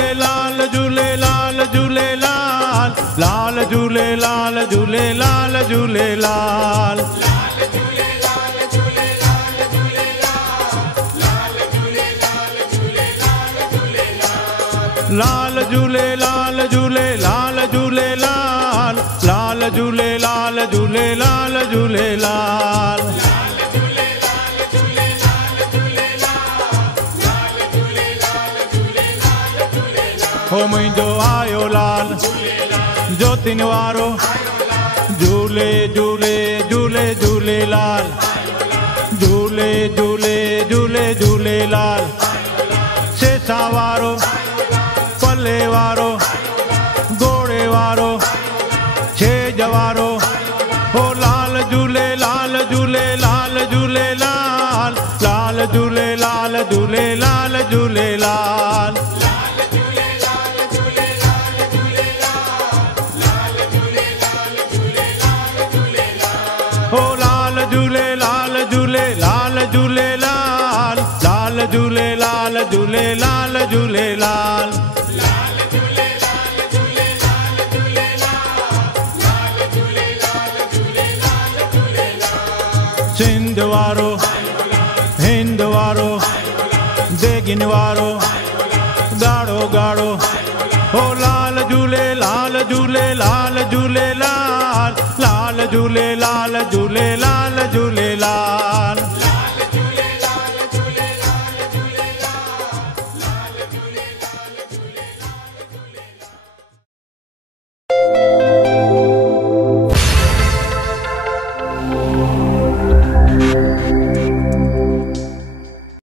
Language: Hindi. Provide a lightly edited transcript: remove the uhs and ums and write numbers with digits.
झूलेलाल झूलेलाल झूलेलाल, लाल झूलेलाल झूलेलाल झूलेलाल, लाल झूलेलाल झूलेलाल झूलेलाल, लाल झूलेलाल झूलेलाल झूलेलाल, हो मुंहिंजो आयो लाल ज्योतिन वारो, झूले झूले झूले झूलेलाल, झूले झूले झूले झूलेलाल, सेसा वारो पले वारो घोड़े वारो छेज वारो, हो लाल झूलेलाल झूलेलाल झूलेलाल, लाल झूलेलाल झूलेलाल झूलेलाल, हो लाल झूलेलाल झूलेलाल झूलेलाल, लाल झूलेलाल झूलेलाल झूलेलाल, सिंध वारो हिंद वारो देगिन वारो गाढ़ो गाढ़ो, हो लाल झूलेलाल झूलेलाल झूलेलाल, लाल झूलेलाल झूलेलाल